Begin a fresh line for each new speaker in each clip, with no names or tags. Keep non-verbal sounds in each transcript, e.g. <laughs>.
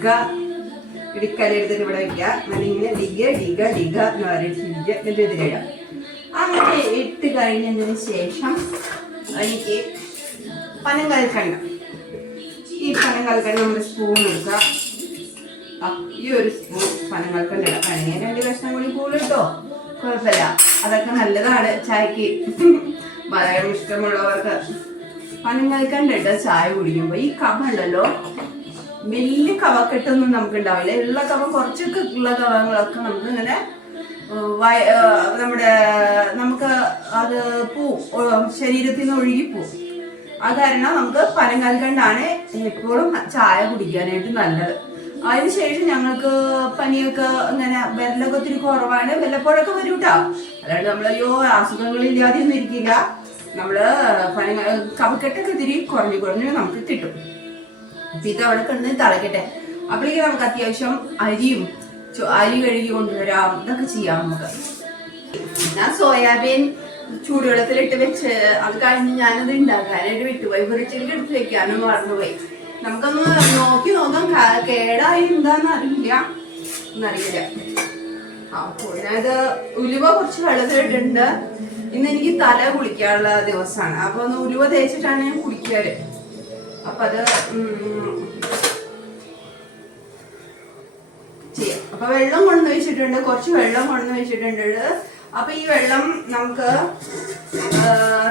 ഡിഗ ഇടിക്കലെടുത്തിട്ട് ഇവിടെ അങ്ങനെ ഇങ്ങനെ ഡിഗ ഡിഗ ഡിഗ എന്ന് പറഞ്ഞിട്ട് ഡിഗ എന്നിട്ട് ഇതിലിടാം അങ്ങനെ ഇട്ട് കഴിഞ്ഞതിന് ശേഷം എനിക്ക് പനം കൽക്കണ്ട ഈ പനം കൽക്കണ്ട നമ്മൾ സ്പൂൺ എടുക്കുക ഈ ഒരു സ്പൂൺ പനം കൽക്കണ്ട ഇടാം പനങ്ങ രണ്ട് കഷ്ണം കൂടി കൂടി ഇട്ടോ? കുഴപ്പമില്ല. അതൊക്കെ നല്ലതാണ് ചായക്ക്. മലയാളം ഇഷ്ടമുള്ളവർക്ക്. പനം കൽക്കണ്ട ഇട്ട ചായ കുടിക്കുമ്പോൾ ഈ കവ ഉണ്ടല്ലോ വലിയ കവക്കെട്ടൊന്നും നമുക്ക് ഉണ്ടാവില്ല ഉള്ള കവ കുറച്ചൊക്കെ ഉള്ള കവങ്ങളൊക്കെ നമുക്ക് ഇങ്ങനെ നമ്മുടെ നമുക്ക് അത് പോവും. ശരീരത്തിൽ നിന്ന് ഒഴുകി പോവും. അത് കാരണം നമുക്ക് പനം കൽക്കണ്ടാണ് എപ്പോഴും ചായ കുടിക്കാനായിട്ട് നല്ലത്. അതിനുശേഷം ഞങ്ങൾക്ക് പനിയൊക്കെ ഇങ്ങനെ വിരലൊക്കെ ഒത്തിരി കുറവാണ്. വല്ലപ്പോഴൊക്കെ വരും കേട്ടോ അല്ലാണ്ട് നമ്മൾ അയ്യോ അസുഖങ്ങളില്ലാതെ ഒന്നും ഇരിക്കില്ല. നമ്മൾ പനി കവക്കെട്ടൊക്കെ ഇത്തിരി കുറഞ്ഞു കുറഞ്ഞു നമുക്ക് കിട്ടും. ഇത് അവിടെ കിടന്ന് തിളക്കട്ടെ അപ്പോഴേക്കും നമുക്ക് അത്യാവശ്യം അരിയും അരി കഴുകി കൊണ്ടുവരാം. ഇതൊക്കെ ചെയ്യാം നമുക്ക്. ഞാൻ സോയാബീൻ ചൂടുവെള്ളത്തിലിട്ട് വെച്ച് അത് കഴിഞ്ഞ് ഞാനത് ഉണ്ടാക്കാനായിട്ട് വിട്ടുപോയി. വെറുച്ചിലേക്ക് എടുത്ത് വെക്കാനും മറന്നുപോയി. നമുക്കൊന്ന് നോക്കി നോക്കാം. കേടായി എന്താന്ന് അറിയില്ല. എന്നറിയില്ല. അപ്പോൾ ഞാനത് ഉലുവ കുറച്ച് വെള്ളത്തിലിട്ടുണ്ട് ഇന്ന് എനിക്ക് തല കുളിക്കാനുള്ള ദിവസമാണ്. അപ്പൊ ഒന്ന് ഉലുവ തേച്ചിട്ടാണ് ഞാൻ കുളിക്കാറ് അപ്പൊ അത് ചെയ്യാം. അപ്പൊ വെള്ളം കൊണ്ടു വെച്ചിട്ടുണ്ട്. കുറച്ച് വെള്ളം കൊണ്ടു വെച്ചിട്ടുണ്ട്. അപ്പൊ ഈ വെള്ളം നമുക്ക്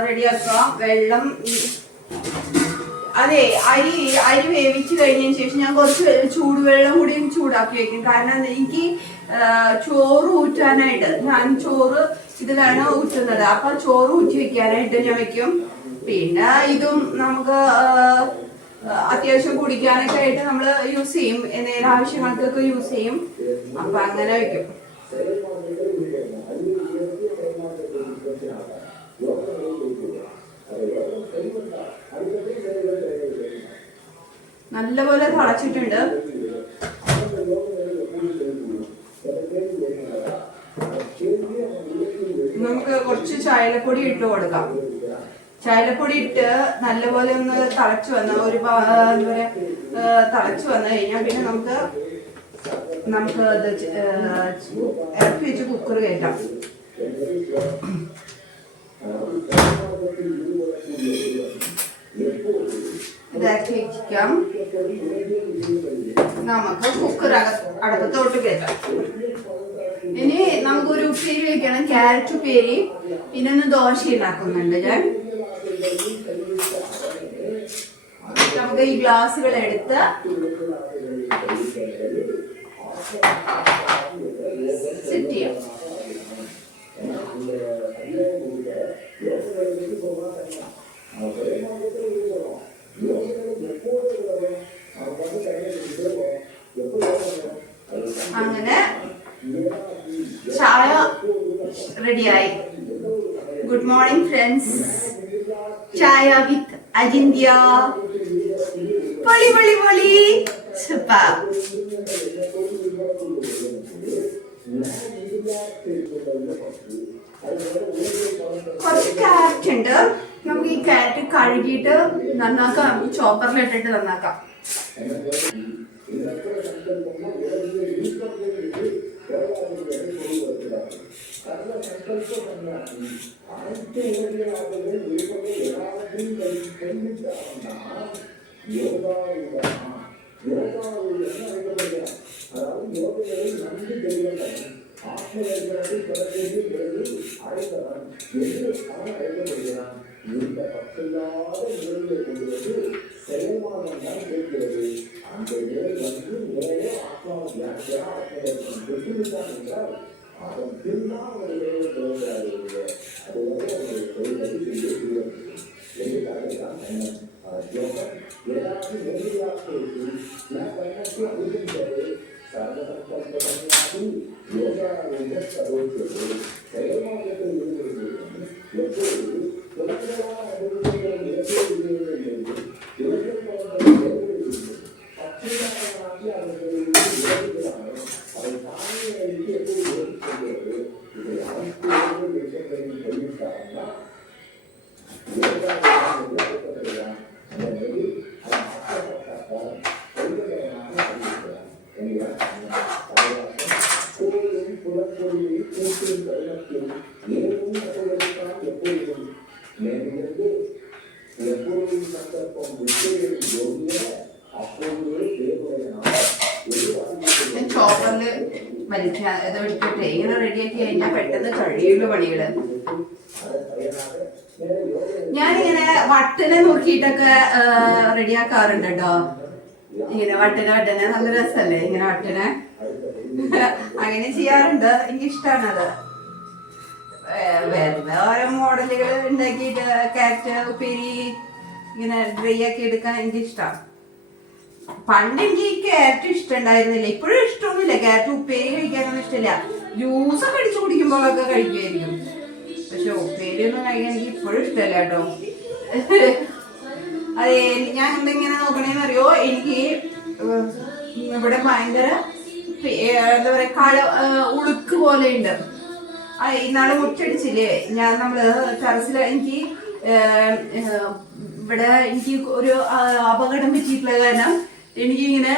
റെഡിയാക്കാം. വെള്ളം അതെ അരി അരി വേവിച്ച് കഴിഞ്ഞതിന് ശേഷം ഞാൻ കുറച്ച് ചൂടുവെള്ളം കൂടി ചൂടാക്കി വെക്കും. കാരണം എനിക്ക് ചോറ് ഊറ്റാനായിട്ട് ഞാൻ ചോറ് ഇതിലാണ് ഊറ്റുന്നത്. അപ്പൊ ചോറ് ഊറ്റി വെക്കാനായിട്ട് ഞാൻ വെക്കും. പിന്നെ ഇതും നമുക്ക് അത്യാവശ്യം കുടിക്കാനൊക്കെ ആയിട്ട് നമ്മൾ യൂസ് ചെയ്യും. എന്തെങ്കിലും ആവശ്യങ്ങൾക്കൊക്കെ യൂസ് ചെയ്യും. അപ്പൊ അങ്ങനെ വെക്കും. നല്ലപോലെ തിളച്ചിട്ടുണ്ട്. നമുക്ക് കുറച്ച് ചായലപ്പൊടി ഇട്ട് കൊടുക്കാം. ചായലപ്പൊടി ഇട്ട് നല്ലപോലെ ഒന്ന് തിളച്ചു വന്ന ഒരു തളച്ചു വന്നു കഴിഞ്ഞാൽ പിന്നെ നമുക്ക് നമുക്ക് ഇറക്കി വെച്ച് കുക്കർ കയറ്റാം ഇതാക്കി വെച്ചിരിക്കാം നമുക്ക് കുക്കർ അടക്കത്തോട്ട് കയറ്റാം ഇനി നമുക്കൊരു ഉപ്പേരി വെക്കണം ക്യാരറ്റ് ഉപ്പേരി. പിന്നെ ഒന്ന് ദോശ ഉണ്ടാക്കുന്നുണ്ട് ഞാൻ. നമുക്ക് ഈ ഗ്ലാസ്സുകൾ എടുത്ത് സെറ്റ് ചെയ്യാം. അങ്ങനെ ചായ റെഡിയായി ഗുഡ് മോർണിംഗ് ഫ്രണ്ട്സ് ചായ വിത്ത് അജിന്ത്യ. പൊളി പൊളി പൊളി. സൂപ്പർ. കുറച്ച് ക്യാരറ്റ് ഉണ്ട്. നമുക്ക് ഈ ക്യാരറ്റ് കഴുകിയിട്ട് നന്നാക്കാം. ചോപ്പറിലിട്ടിട്ട് നന്നാക്കാം.
ആദ്യത്തെ அதாவது யோகங்களை நன்கு தெரிவதன் ஆத்ம
ஏற்கனவே பிறகு பிறகு அழைத்தவன் என்று அவன் அழைக்கப்படுகிறான் இந்த பத்தில்லாத நிலையை கொள்வது செயல்மானம் தான் கேட்கிறது அந்த நிலை வந்து நிறைய ஆத்மா வியாக்கியா ஆத்மதர்சனம் பெற்றிருந்தான் என்றால் அதன் பின்னால் ಸರ್ವತಂತ್ರ ಯೋಗ ಸರ್ವೋದ್ಯೋಗ ಸರ್ವ
റെഡിയാക്കി കഴിഞ്ഞാൽ പെട്ടെന്ന് ഞാനിങ്ങനെ വട്ടനെ നോക്കിയിട്ടൊക്കെ റെഡിയാക്കാറുണ്ട് കേട്ടോ ഇങ്ങനെ വട്ടനെ വട്ടനെ നല്ല രസല്ലേ ഇങ്ങനെ വട്ടനെ? അങ്ങനെ ചെയ്യാറുണ്ട്. എനിക്ക് ഇഷ്ടമാണത് വേറെ ഓരോ മോഡലുകൾ ഉണ്ടാക്കിയിട്ട് കാറ്റ് ഉപ്പേരി ഇങ്ങനെ ഡ്രൈ ആക്കി എടുക്കാൻ എനിക്ക് ഇഷ്ടമാണ് പണ്ട് എനിക്ക് ഈ ക്യാരറ്റ് ഇഷ്ടമുണ്ടായിരുന്നില്ല ഇപ്പോഴും ഇഷ്ടമൊന്നുമില്ല ക്യാരറ്റ് ഉപ്പേരി കഴിക്കാനൊന്നും ഇഷ്ടമില്ല. ജ്യൂസ് ഒക്കെ അടിച്ചു കുടിക്കുമ്പോഴൊക്കെ കഴിക്കുമായിരിക്കും പക്ഷെ ഉപ്പേരി ഒന്നും കഴിക്കാൻ എനിക്ക് ഇപ്പോഴും ഇഷ്ടമല്ല കേട്ടോ. അതെ ഞാൻ എന്തെങ്ങനെ നോക്കണേന്ന് അറിയോ എനിക്ക് ഇവിടെ ഭയങ്കര എന്താ പറയാ കള ഉളുക്ക് പോലെ ഉണ്ട് ഇന്നാളെ മുട്ടടിച്ചില്ലേ ഞാൻ നമ്മൾ ടെറസിൽ എനിക്ക് ഇവിടെ എനിക്ക് ഒരു അപകടം പറ്റിയിട്ടുള്ള കാരണം എനിക്ക് ഇങ്ങനെ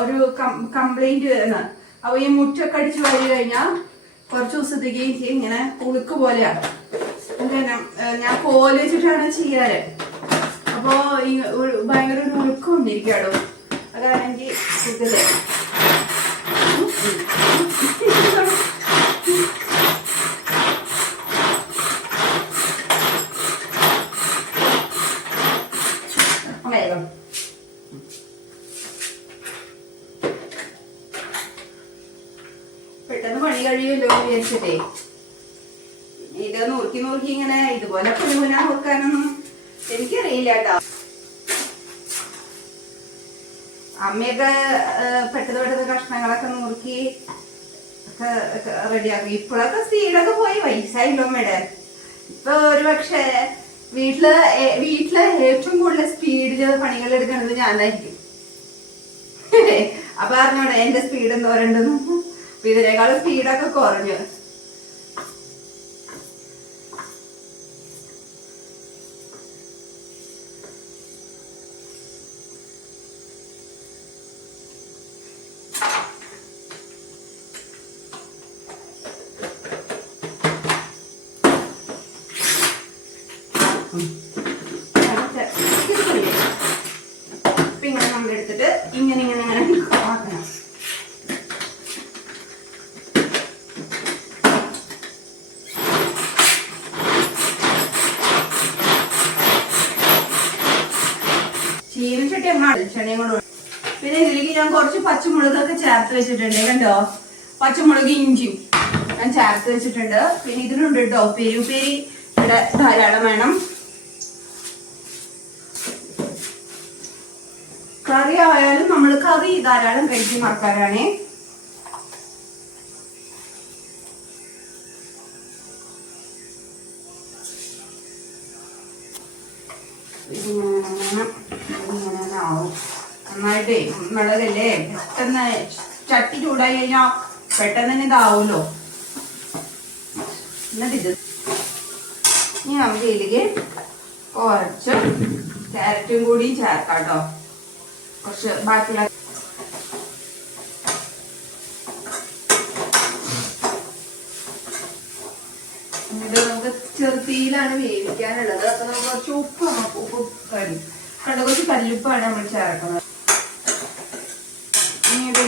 ഒരു കംപ്ലൈന്റ് വരുന്നത് അപ്പൊ ഈ മുറ്റൊക്കെ അടിച്ചു വാരി കഴിഞ്ഞാൽ കുറച്ച് ദിവസത്തേക്ക് എനിക്ക് ഇങ്ങനെ ഉളുക്ക് പോലെയാണ് ഞാൻ കോൽ ചെയ്യാറ്. അപ്പോ ഭയങ്കര ഒരു ഉളുക്കം വന്നിരിക്കാടോ അതാണ് എനിക്ക് പെട്ടെന്ന് പണി കഴിയുമല്ലോ വിചാരിച്ചിട്ടേ. ഇത് നോക്കി നോക്കി ഇങ്ങനെ ഇതുപോലെ പുലിമുന നോക്കാനൊന്നും എനിക്കറിയില്ല കേട്ടോ. അമ്മയൊക്കെ പെട്ടെന്ന് പെട്ടെന്ന് കഷ്ണങ്ങളൊക്കെ നുറുക്കി ഒക്കെ റെഡിയാക്കി. ഇപ്പോഴൊക്കെ സ്പീഡൊക്കെ പോയി വയസ്സായില്ലോ അമ്മയുടെ. ഇപ്പൊ ഒരു പക്ഷേ വീട്ടിൽ വീട്ടിൽ ഏറ്റവും കൂടുതൽ സ്പീഡിൽ പണികൾ എടുക്കുന്നത് ഞാനായിരിക്കും. <laughs> അപ്പൊ അറിഞ്ഞോടെ എന്റെ സ്പീഡ് എന്തോരണ്ടെന്നും ഇതിനേക്കാളും സ്പീഡൊക്കെ കുറഞ്ഞു അപ്പൊ ഇങ്ങനെ നമ്മൾ എടുത്തിട്ട് ഇങ്ങനെ ഇങ്ങനെ ഇങ്ങനെ ആക്കണം ചീനച്ചട്ടി അങ്ങ് വെളിച്ചെണ്ണയും കൊണ്ട് ഒഴി- പിന്നെ ഇതിലേക്ക് ഞാൻ കുറച്ച് പച്ചമുളകൊക്കെ ചേർത്ത് വെച്ചിട്ടുണ്ട് കണ്ടോ? പച്ചമുളക് ഇഞ്ചിയും ഞാൻ ചേർത്ത് വെച്ചിട്ടുണ്ട്. പിന്നെ ഇതിലുണ്ട് കേട്ടോ പെരുപേരി ഇവിടെ ധാരാളം വേണം. കറി ആയാലും നമ്മൾ കറി ധാരാളം കഴിക്കുന്ന ആൾക്കാരാണേ. ഇങ്ങനെ ഇങ്ങനെ ആവും. നന്നായിട്ടേ മുളകല്ലേ പെട്ടെന്ന് ചട്ടി ചൂടായി കഴിഞ്ഞാൽ പെട്ടെന്ന് തന്നെ ഇതാവുമല്ലോ. എന്നിട്ട് ഇനി നമുക്ക് ഇതിലേക്ക് കുറച്ച് ക്യാരറ്റും കൂടി ചേർക്കാം കേട്ടോ കുറച്ച് ബാക്കിയുള്ള ഇത് നമുക്ക് ചെറുതീയിലാണ് വേവിക്കാനുള്ളത്. അപ്പൊ നമുക്ക് കുറച്ച് ഉപ്പ് ഉപ്പ് കറി കണ്ട? കുറച്ച് കല്ലുപ്പാണ് നമ്മൾ ചേർക്കുന്നത് ഇനി ഇത്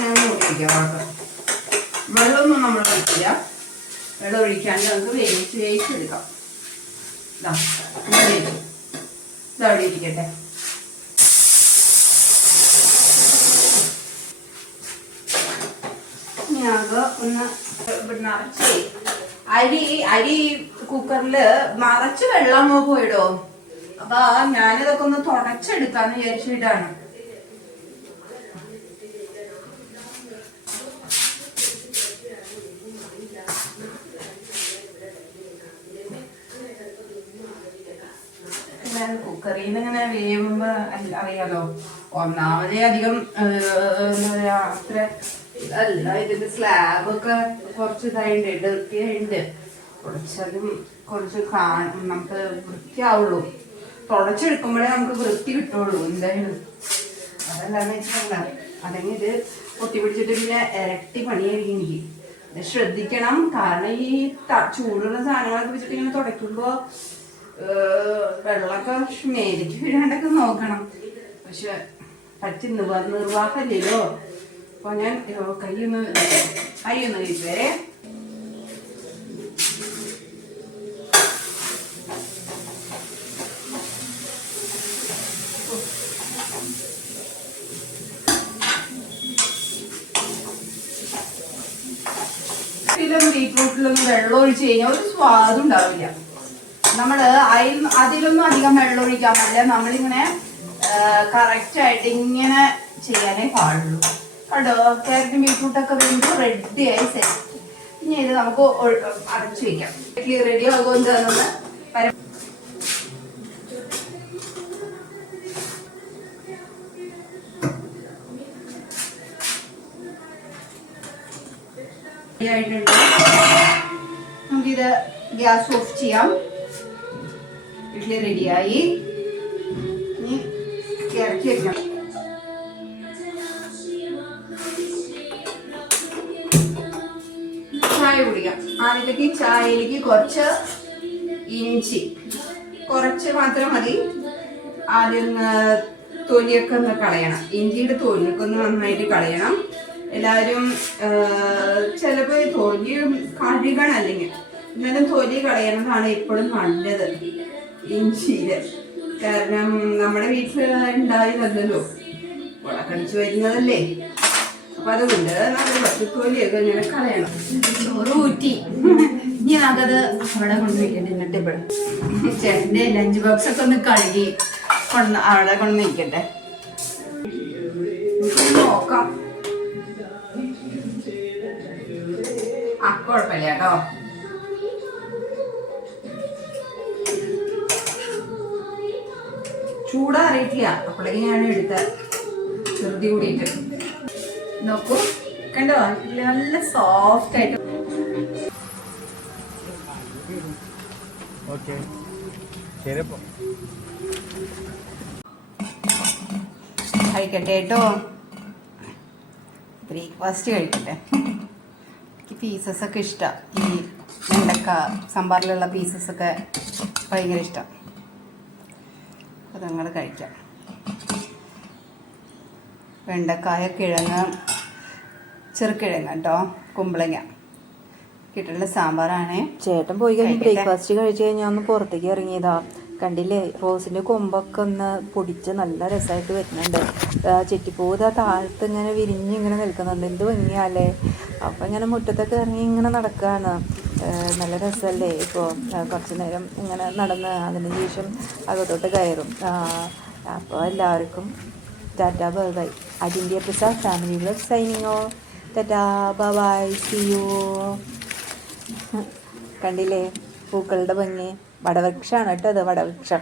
ഞാൻ മൂടിയിരിക്കാം വെള്ളമൊന്നും നമ്മൾ ഒഴിക്കില്ല. വെള്ളം ഒഴിക്കാണ്ട് നമുക്ക് വേവിച്ച് വേവിച്ചെടുക്കാം. ഇതാ ഇവിടെ ഇരിക്കും. ഇതാ അവിടെ ഇരിക്കട്ടെ. ഞാനത് ഒന്ന് നിറച്ച് അരി അരി കുക്കറിൽ നിറച്ച് വെള്ളം പോയിടോ. അപ്പൊ ഞാനിതൊക്കെ ഒന്ന് തുടച്ചെടുക്കാന്ന് വിചാരിച്ചിട്ടാണ്. കുക്കറിൽ നിന്ന് ഇങ്ങനെ വേവുമ്പോ അറിയാലോ. ഒന്നാമതേ അധികം എന്താ പറയാ അത്ര അല്ല ഇതിന്റെ സ്ലാബ് ഒക്കെ കുറച്ച് ഇതായിണ്ട് ഡർത്തിയായിണ്ട് കുറച്ചതും കുറച്ച് നമുക്ക് വൃത്തിയാവുള്ളൂ. തുടച്ചെടുക്കുമ്പോഴേ നമുക്ക് വൃത്തി കിട്ടുള്ളൂ എന്തായാലും. അതല്ലാന്ന് വെച്ചിട്ടുണ്ടെങ്കിൽ അല്ലെങ്കിൽ ഇത് പൊട്ടി പിടിച്ചിട്ട് പിന്നെ ഇരട്ടി പണിയായിരിക്കും എനിക്ക് ശ്രദ്ധിക്കണം. കാരണം ഈ ചൂടുള്ള സാധനങ്ങളൊക്കെ വെച്ചിട്ട് ഇങ്ങനെ തുടയ്ക്കുമ്പോൾ വെള്ളമൊക്കെ മേലേക്ക് വീഴാണ്ടൊക്കെ നോക്കണം. പക്ഷെ പറ്റി നിർവാ നിർവാഹമില്ലല്ലോ അപ്പൊ ഞാൻ കയ്യൊന്ന് കയ്യൊന്ന് കഴിച്ചേ ബീറ്റ്റൂട്ടിലൊന്നും വെള്ളം ഒഴിച്ച് കഴിഞ്ഞാൽ ഒരു സ്വാദും നമ്മൾ അതിൽ അതിലൊന്നും അധികം വെള്ളം ഒഴിക്കാൻ പാടില്ല. നമ്മളിങ്ങനെ കറക്റ്റ് ആയിട്ട് ഇങ്ങനെ ചെയ്യാനേ പാടുള്ളൂ. കേട്ടോ ക്യാരറ്റും വീണ്ടും റെഡി ആയി സെറ്റ് ഇനി ഇത് നമുക്ക് അടച്ചു വെക്കാം. റെഡി ആകുമോ എന്താണെന്ന് ആയിട്ടുണ്ട്. നമുക്കിത് ഗ്യാസ് ഓഫ് ചെയ്യാം. ഇഡ്ഡലി റെഡിയായി. ഇനി ഇറക്കി വെക്കാം ചായ കുടിക്കാം. അതിലേക്ക് ചായയിലേക്ക് കുറച്ച് ഇഞ്ചി. കുറച്ച് മാത്രം മതി. ആദ്യം തൊലിയൊക്കെ ഒന്ന് കളയണം. ഇഞ്ചിയുടെ തൊലിയൊക്കെ ഒന്ന് നന്നായിട്ട് കളയണം. എല്ലാവരും ചിലപ്പോൾ തൊലി കഴുകണം അല്ലെങ്കിൽ. എന്നാലും തൊലി കളയണതാണ് എപ്പോഴും നല്ലത്. ഇഞ്ചിയിൽ കാരണം നമ്മുടെ വീട്ടിൽ ഉണ്ടായിരുന്നല്ലോ ഉളക്കടിച്ചു വരുന്നതല്ലേ. അപ്പൊ അതുകൊണ്ട് നമ്മൾ പച്ചക്കോലിയൊക്കെ ഇങ്ങനെ കളയണം. ചോറ് ഊറ്റി. ഇനി ആകത് അവിടെ കൊണ്ടുവയ്ക്കട്ടെ എന്നിട്ട് ഇവിടെ. ചേട്ടന്റെ ലഞ്ച് ബോക്സ് ഒക്കെ ഒന്ന് കഴുകി കൊണ്ട് അവിടെ കൊണ്ട് വയ്ക്കട്ടെ. നോക്കാം. ആ കുഴപ്പമില്ല കേട്ടോ. ചൂടാറിയിട്ടില്ല. അപ്പോഴേക്ക് ഞാൻ എടുത്ത ചെറുതി കൂടിയിട്ട്. നോക്കൂ. കണ്ടോ? നല്ല സോഫ്റ്റ് ആയിട്ട്.
ഓക്കെ.
കഴിക്കട്ടെ കേട്ടോ. ബ്രേക്ക്ഫാസ്റ്റ് കഴിക്കട്ടെ. എനിക്ക് പീസസ് ഒക്കെ ഇഷ്ടം. ഈ വെണ്ടക്ക സാമ്പാറിലുള്ള പീസസ് ഒക്കെ ഭയങ്കര ഇഷ്ടം. അത് നിങ്ങൾ കഴിക്കാം. വെണ്ടക്കായ കിഴങ്ങ് ചെറുക്കിഴങ്ങ് കേട്ടോ കുമ്പളങ്ങ. കിട്ടുള്ള സാമ്പാറാണ്.
ചേട്ടൻ പോയി കഴിഞ്ഞ് ബ്രേക്ക്ഫാസ്റ്റ് കഴിച്ചു കഴിഞ്ഞാൽ ഒന്ന് പുറത്തേക്ക് ഇറങ്ങിയതാ. കണ്ടില്ലേ റോസിന്റെ കൊമ്പൊക്കെ ഒന്ന് പൊടിച്ച് നല്ല രസമായിട്ട് വരുന്നുണ്ട്. ആ ചെറ്റിപ്പൂത താഴത്ത് ഇങ്ങനെ വിരിഞ്ഞ് ഇങ്ങനെ നിൽക്കുന്നുണ്ട്. എന്ത് ഭംഗിയാലേ അപ്പം ഇങ്ങനെ മുറ്റത്തൊക്കെ ഇറങ്ങി ഇങ്ങനെ നടക്കുകയാണ് ആ, നല്ല രസമല്ലേ ഇപ്പോൾ കുറച്ച് നേരം ഇങ്ങനെ നടന്ന് അതിന് ശേഷം അകത്തോട്ട് കയറും. അപ്പോൾ എല്ലാവർക്കും ടാറ്റാ ബൈ ബൈ. അതിന്റെ പ്രസാദ് ഫാമിലി ബ്ലോഗ് സൈനിങ്ങോ ടാറ്റാ ബൈ സി യു കണ്ടില്ലേ? പൂക്കളുടെ ഭംഗി. വടവൃക്ഷമാണ് കേട്ടോ അത് വടവൃക്ഷം.